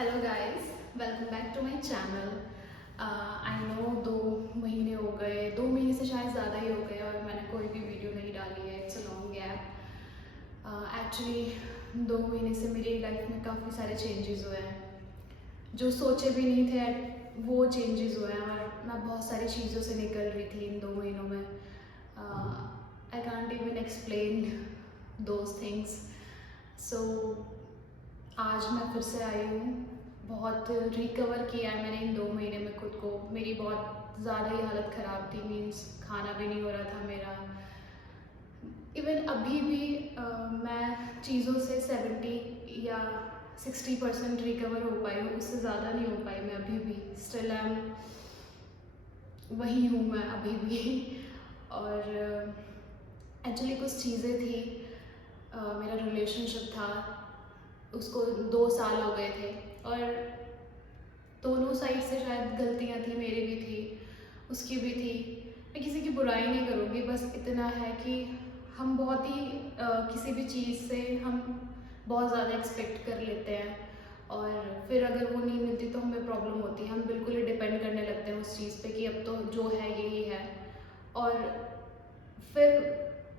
Hello guys, welcome back to my channel. I know 2 महीने हो गए, 2 महीने से शायद ज़्यादा ही हो गए और मैंने कोई भी वीडियो नहीं डाली है। It's a long gap. Actually 2 महीने से मेरी लाइफ में काफ़ी सारे चेंजेस हुए हैं। जो सोचे भी नहीं थे वो चेंजेस हुए हैं और मैं बहुत सारी चीज़ों से निकल रही थी इन 2 महीनों में। I can't even explain those things. So आज मैं फिर से आई हूँ। बहुत रिकवर किया है मैंने इन 2 महीने में खुद को। मेरी बहुत ज़्यादा ही हालत ख़राब थी, मीन्स खाना भी नहीं हो रहा था मेरा। इवन अभी भी मैं चीज़ों से 70 या 60% रिकवर हो पाई हूँ, उससे ज़्यादा नहीं हो पाई मैं अभी भी। स्टिल आई एम वही हूँ मैं अभी भी। और एक्चुअली कुछ चीज़ें थी। मेरा रिलेशनशिप था, उसको 2 साल हो गए थे और दोनों साइड से शायद गलतियाँ थी, मेरी भी थी, उसकी भी थी। मैं किसी की बुराई नहीं करूँगी, बस इतना है कि हम बहुत ही किसी भी चीज़ से हम बहुत ज़्यादा एक्सपेक्ट कर लेते हैं और फिर अगर वो नहीं मिलती तो हमें प्रॉब्लम होती है। हम बिल्कुल ही डिपेंड करने लगते हैं उस चीज़ पे कि अब तो जो है यही है। और फिर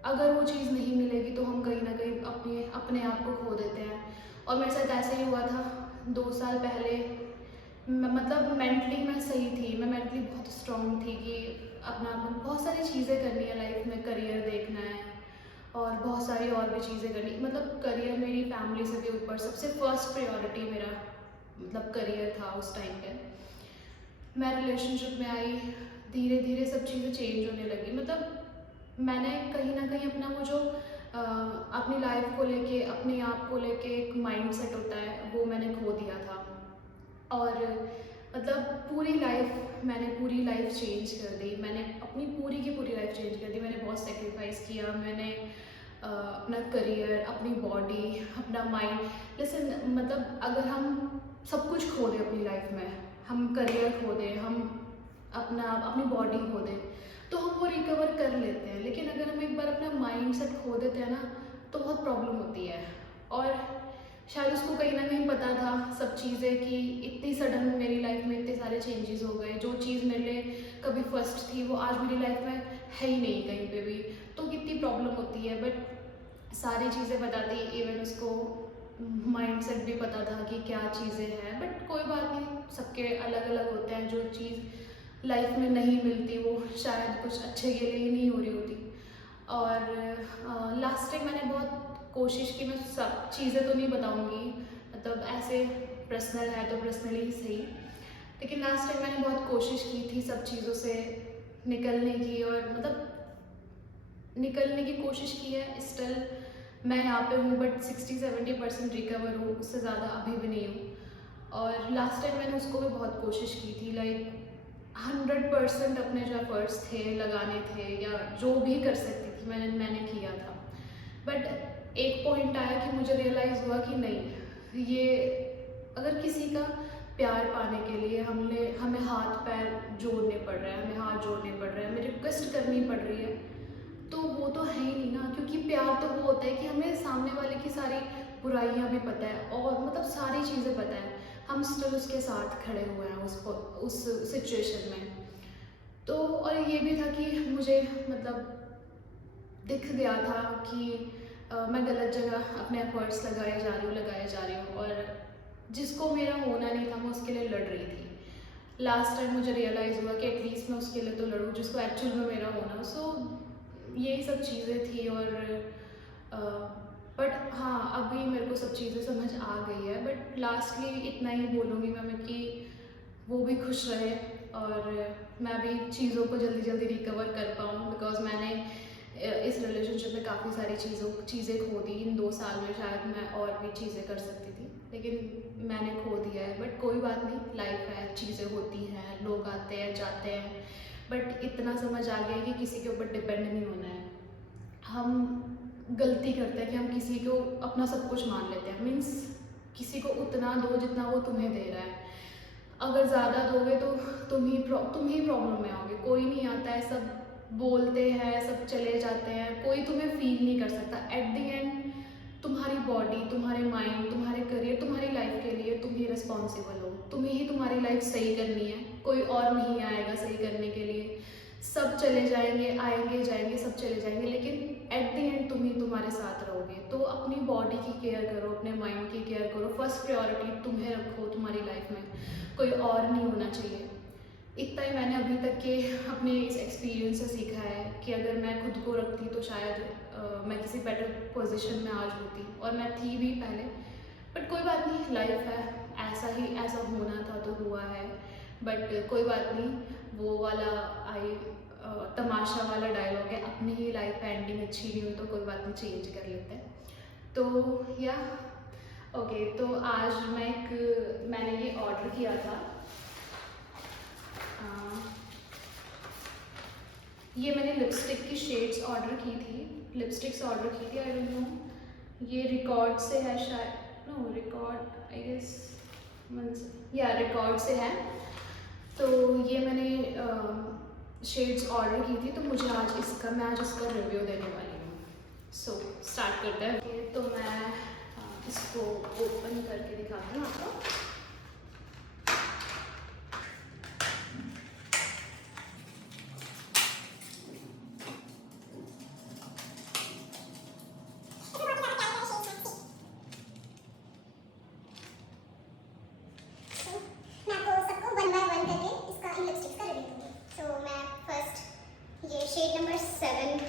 अगर वो चीज़ नहीं मिलेगी तो हम कहीं ना कहीं अपने अपने आप को खो देते हैं। और मेरे साथ ऐसे ही हुआ था 2 साल पहले। मतलब मेंटली मैं सही थी, मैं मेंटली बहुत स्ट्रॉन्ग थी कि अपना बहुत सारी चीज़ें करनी है लाइफ में, करियर देखना है और बहुत सारी और भी चीज़ें करनी। मतलब करियर मेरी फैमिली से भी ऊपर सबसे फर्स्ट प्रायोरिटी मेरा मतलब करियर था उस टाइम पे। मैं रिलेशनशिप में आई, धीरे धीरे सब चीज़ें चेंज होने लगी। मतलब मैंने कहीं ना कहीं अपना वो जो अपनी लाइफ को लेके, अपने आप को लेके एक माइंड सेट होता है, वो मैंने खो दिया था। और मतलब पूरी लाइफ चेंज कर दी। मैंने अपनी पूरी की पूरी लाइफ चेंज कर दी। मैंने बहुत सेक्रीफाइस किया। मैंने अपना करियर, अपनी बॉडी, अपना माइंड। लिसन, मतलब अगर हम सब कुछ खो दें अपनी लाइफ में, हम करियर खो दें, हम अपनी बॉडी खो दें, तो हम वो रिकवर कर लेते हैं। लेकिन अगर हम एक बार अपना माइंड सेट खो देते हैं ना, तो बहुत प्रॉब्लम होती है। और शायद उसको कहीं ना कहीं पता था सब चीज़ें कि इतनी सडन मेरी लाइफ में इतने सारे चेंजेस हो गए। जो चीज़ मेरे लिए कभी फर्स्ट थी वो आज मेरी लाइफ में है ही नहीं कहीं पे भी, तो कितनी प्रॉब्लम होती है। बट सारी चीज़ें पता थी, इवन उसको माइंडसेट भी पता था कि क्या चीज़ें हैं। बट कोई बात नहीं, सबके अलग अलग होते हैं। जो चीज़ लाइफ में नहीं मिलती वो शायद कुछ अच्छे के लिए ही नहीं हो रही होती। और लास्ट टाइम मैंने बहुत कोशिश की, मैं सब चीज़ें तो नहीं बताऊंगी, मतलब ऐसे पर्सनल है तो पर्सनली ही सही। लेकिन लास्ट टाइम मैंने बहुत कोशिश की थी सब चीज़ों से निकलने की, और मतलब निकलने की कोशिश की है। स्टिल मैं यहाँ पे हूँ, बट 60-70% रिकवर हूँ, उससे ज़्यादा अभी भी नहीं हूँ। और लास्ट टाइम मैंने उसको भी बहुत कोशिश की थी, लाइक 100% अपने जो एफर्ट्स थे लगाने थे, या जो भी कर सकती थी मैंने किया था। बट एक पॉइंट आया कि मुझे रियलाइज़ हुआ कि नहीं, ये अगर किसी का प्यार पाने के लिए हमें हाथ पैर जोड़ने पड़ रहे हैं, हमें हाथ जोड़ने पड़ रहे हैं, हमें रिक्वेस्ट करनी पड़ रही है, तो वो तो है ही नहीं ना। क्योंकि प्यार तो वो होता है कि हमें सामने वाले की सारी बुराइयां भी पता है और मतलब सारी चीज़ें पता है, हम स्टिल उसके साथ खड़े हुए हैं उस सिचुएशन में। तो और ये भी था कि मुझे मतलब दिख गया था कि मैं गलत जगह अपने एफर्ट्स लगाए जा रही हूँ, और जिसको मेरा होना नहीं था मैं उसके लिए लड़ रही थी। लास्ट टाइम मुझे रियलाइज़ हुआ कि एटलीस्ट मैं उसके लिए तो लड़ूँ जिसको एक्चुअल में मेरा होना। सो यही सब चीज़ें थी। और बट हाँ, अभी मेरे को सब चीज़ें समझ आ गई है। बट लास्टली इतना ही बोलूँगी मैं कि वो भी खुश रहे और मैं भी चीज़ों को जल्दी जल्दी रिकवर कर पाऊँ। बिकॉज मैंने इस रिलेशनशिप में काफ़ी सारी चीज़ें खो दी इन 2 साल में। शायद मैं और भी चीज़ें कर सकती थी, लेकिन मैंने खो दिया है। बट कोई बात नहीं, लाइफ है, चीज़ें होती हैं, लोग आते हैं जाते हैं। बट इतना समझ आ गया है कि किसी के ऊपर डिपेंड नहीं होना है। हम गलती करते हैं कि हम किसी को अपना सब कुछ मान लेते हैं। मीन्स किसी को उतना दो जितना वो तुम्हें दे रहा है। अगर ज़्यादा दोगे तो तुम ही प्रॉब्लम में आओगे। कोई नहीं आता है, सब बोलते हैं, सब चले जाते हैं, कोई तुम्हें फील नहीं कर सकता। एट द एंड तुम्हारी बॉडी, तुम्हारे माइंड, तुम्हारे करियर, तुम्हारी लाइफ के लिए तुम ही रिस्पॉन्सिबल तुम्हें ही तुम्हारी लाइफ सही करनी है, कोई और नहीं आएगा सही करने के लिए। सब चले जाएंगे, आएंगे जाएंगे, सब चले जाएंगे, लेकिन एट द एंड तुम ही तुम्हारे साथ रहोगे। तो अपनी बॉडी की केयर करो, अपने माइंड की केयर करो, फर्स्ट प्रायोरिटी तुम्हें रखो तुम्हारी लाइफ में, कोई और नहीं होना चाहिए। इतना ही मैंने अभी तक के अपने इस एक्सपीरियंस से सीखा है कि अगर मैं खुद को रखती तो शायद मैं किसी बेटर पोजीशन में आज होती, और मैं थी भी पहले। बट कोई बात नहीं, लाइफ है, ऐसा होना था तो हुआ है। बट कोई बात नहीं, वो वाला तमाशा वाला डायलॉग है, अपनी ही लाइफ एंडिंग अच्छी नहीं हुई तो कोई बात नहीं, चेंज कर लेते हैं। तो या ओके, तो आज मैंने ये ऑर्डर किया था। ये मैंने लिपस्टिक की शेड्स ऑर्डर की थी, आई डोंट नो ये रिकॉर्ड से है शायद, नो रिकॉर्ड आई गेस, या रिकॉर्ड से है। तो ये मैंने शेड्स ऑर्डर की थी, तो मैं आज इसका रिव्यू देने वाली हूँ। सो स्टार्ट करते हैं। तो मैं इसको ओपन करके दिखाती हूँ आपको। शेड नंबर 7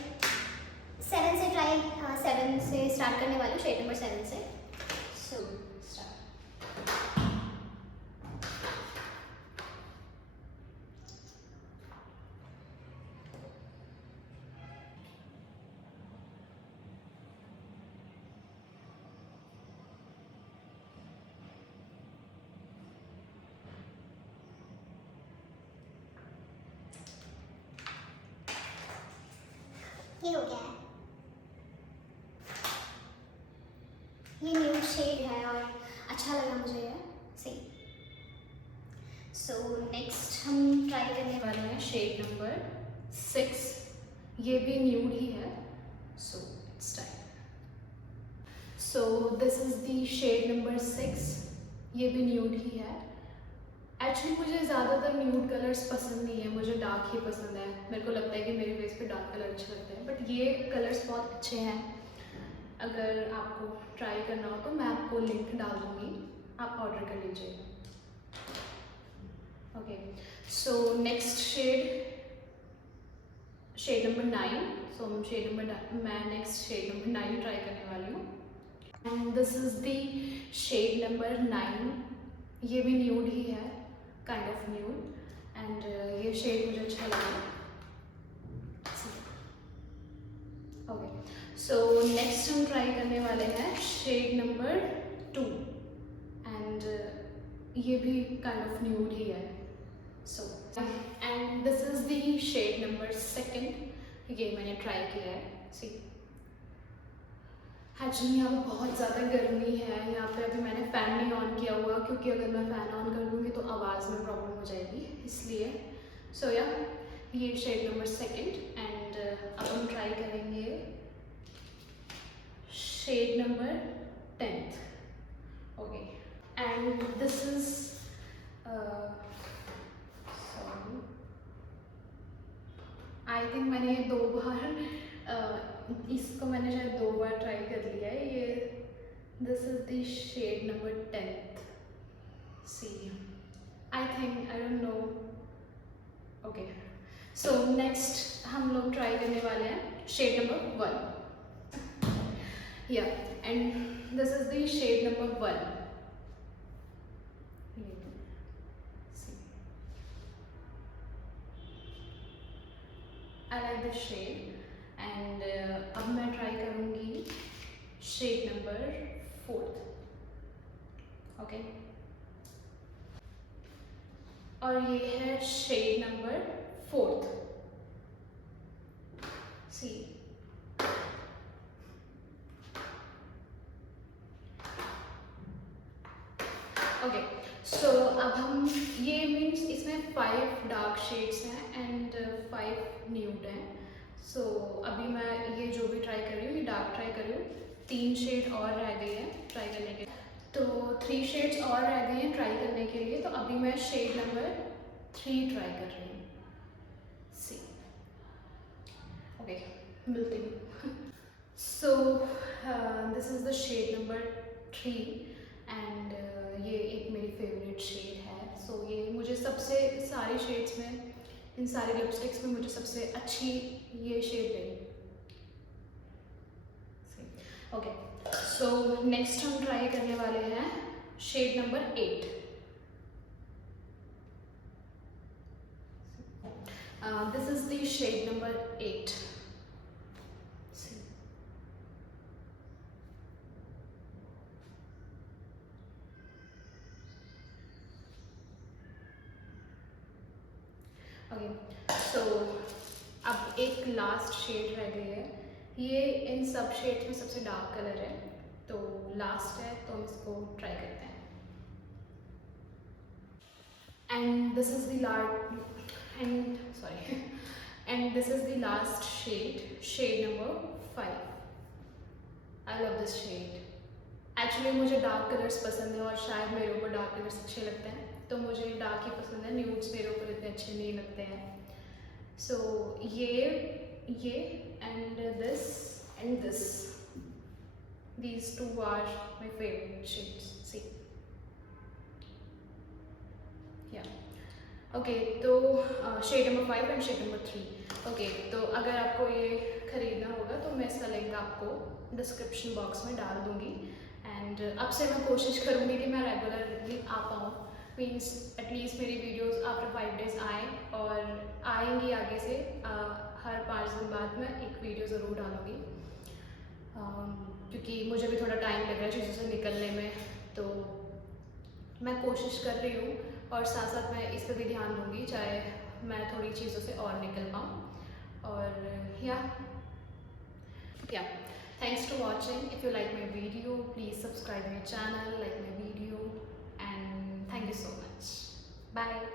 से स्टार्ट करने वाली हूँ, शेड नंबर 7 से। So start. ये हो गया है, ये न्यू शेड है और अच्छा लगा मुझे ये सही। सो नेक्स्ट हम ट्राई करने वाले हैं शेड नंबर 6, ये भी न्यूड ही है। So it's time. So this is the shade number 6, ये भी न्यूड ही है। एक्चुअली मुझे ज़्यादातर न्यूड कलर्स पसंद नहीं है, मुझे डार्क ही पसंद है। मेरे को लगता है कि मेरे फेस पे डार्क कलर अच्छे लगते हैं, बट ये कलर्स बहुत अच्छे हैं। अगर आपको ट्राई करना हो तो मैं आपको लिंक डाल दूँगी, आप ऑर्डर कर लीजिए। Okay, so next shade number 9। So मैं नेक्स्ट शेड नंबर 9 ट्राई करने वाली हूँ, and this is the shade number 9। ये भी न्यूड ही है, काइंड ऑफ न्यूड, एंड ये शेड मुझे अच्छा लगा। ओके, सो नेक्स्ट हम ट्राई करने वाले हैं शेड नंबर 2, एंड ये भी काइंड ऑफ न्यूड ही है। So and this is the shade number 2, ये मैंने ट्राई किया है। सी एक्चुअली यहाँ पे बहुत ज़्यादा गर्मी है, यहाँ पे अभी मैंने फ़ैन नहीं ऑन किया हुआ, क्योंकि अगर मैं फ़ैन ऑन कर दूँगी तो आवाज़ में प्रॉब्लम हो जाएगी, इसलिए। सो या ये शेड नंबर 2, एंड अब हम ट्राई करेंगे shade number 10। Okay, and this is I think मैंने ये 2 बार इसको मैंने शायद 2 बार ट्राई कर लिया है। ये this is the shade number 10। See I think, I don't know. Okay, so next हम लोग ट्राई करने वाले हैं शेड नंबर 1। या and this is the shade number 1। I like this shade, and अब मैं ट्राई करूँगी शेड नंबर 4। ओके, और ये है शेड नंबर 4। सी ओके, सो अब हम ये मीन्स इसमें 5 डार्क शेड्स हैं एंड 5 न्यूड हैं। सो अभी मैं ये जो भी ट्राई कर रही हूँ, ये डार्क ट्राई कर रही हूँ। 3 शेड और रह गई हैं ट्राई करने के, तो 3 शेड्स और रह गई हैं ट्राई करने के लिए। तो अभी मैं शेड नंबर 3 ट्राई कर रही हूँ। सी ओके, मिलती हूँ। So this is the shade number 3 and ये एक मेरी फेवरेट शेड है। सो ये मुझे सबसे सारी शेड्स में, इन सारी लिपस्टिक्स में मुझे सबसे अच्छी ये शेड लगी। ओके, सो नेक्स्ट हम ट्राई करने वाले हैं shade number 8। This is the shade number 8। Okay, so अब एक लास्ट शेड रह गई है। ये इन सब शेड्स में सबसे डार्क कलर है, तो लास्ट है, तो हम इसको ट्राई करते हैं। And this is the last shade, shade number 5। I love this shade. Actually मुझे डार्क कलर्स पसंद है और शायद मेरे ऊपर डार्क कलर्स अच्छे लगते हैं, तो मुझे डार्क ही पसंद है। न्यूड्स मेरे ऊपर इतने अच्छे नहीं लगते हैं। सो ये and this, these two are my favorite shades. See, yeah. Okay, तो shade number 5 and shade number 3। Okay, तो अगर आपको ये खरीदना होगा तो मैं इसका लिंक आपको डिस्क्रिप्शन बॉक्स में डाल दूँगी। एंड अब से मैं कोशिश करूँगी कि मैं रेगुलरली आ पाऊँ, मीन्स एटलीस्ट मेरी वीडियोस आफ्टर 5 डेज़ आए, और आएंगी आगे से। हर 5 दिन बाद मैं एक वीडियो ज़रूर डालूँगी, क्योंकि मुझे भी थोड़ा टाइम लग रहा है चीज़ों से निकलने में, तो मैं कोशिश कर रही हूँ और साथ साथ मैं इस पर भी ध्यान दूँगी, चाहे मैं थोड़ी चीज़ों से और निकल पाऊँ। और या thanks for watching. If you like my video, please subscribe my channel, like my video, and thank you so much. Bye.